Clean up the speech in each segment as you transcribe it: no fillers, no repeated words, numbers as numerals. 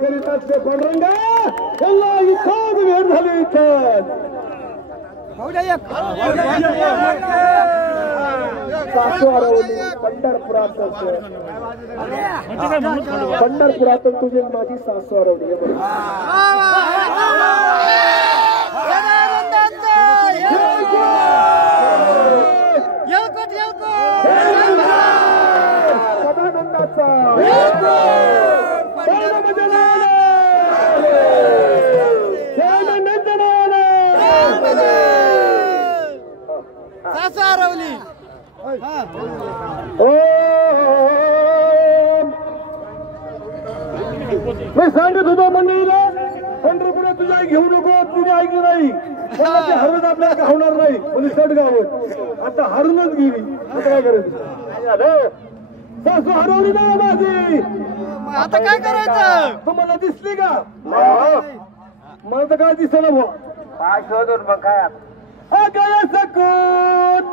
करीतात ते पांडुरंग यांना इथं वेळ झाली इथं पंढरपुरातून तुझी माझी सासू हरवली सदानंदाचा सासू हरवली मी सांगत होतो मंडळीला पंढरपुरात तुझ्या घेऊ नको तुझे ऐकलं नाही हरवत आपल्याला का होणार नाही म्हणजे सट गावं आता हरूनच गेली आता काय करायचं सासू हरवली ना माझी आता काय करायचं तुम्हाला दिसली का मला तर काय दिसलं भाऊ पाय शोधून मग काय काय सकून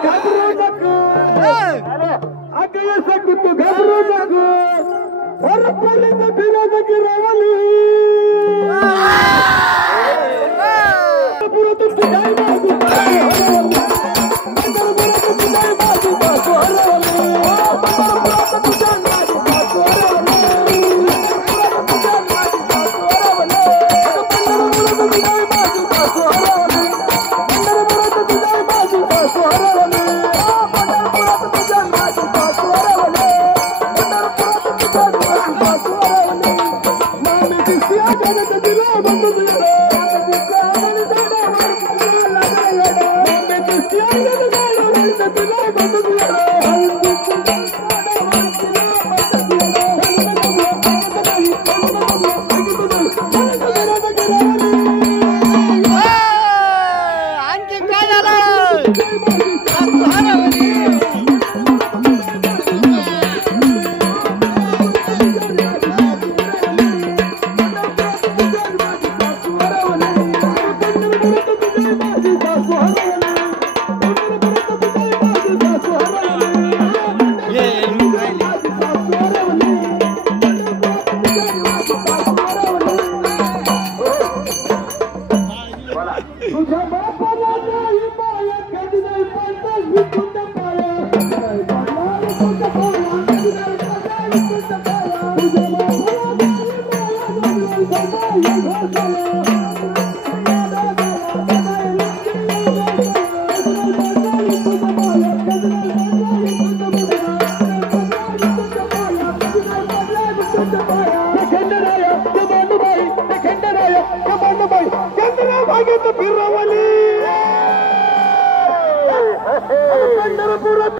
घाबरू सकून तू घाबरू सकून पोलीस फिरायचं की रावली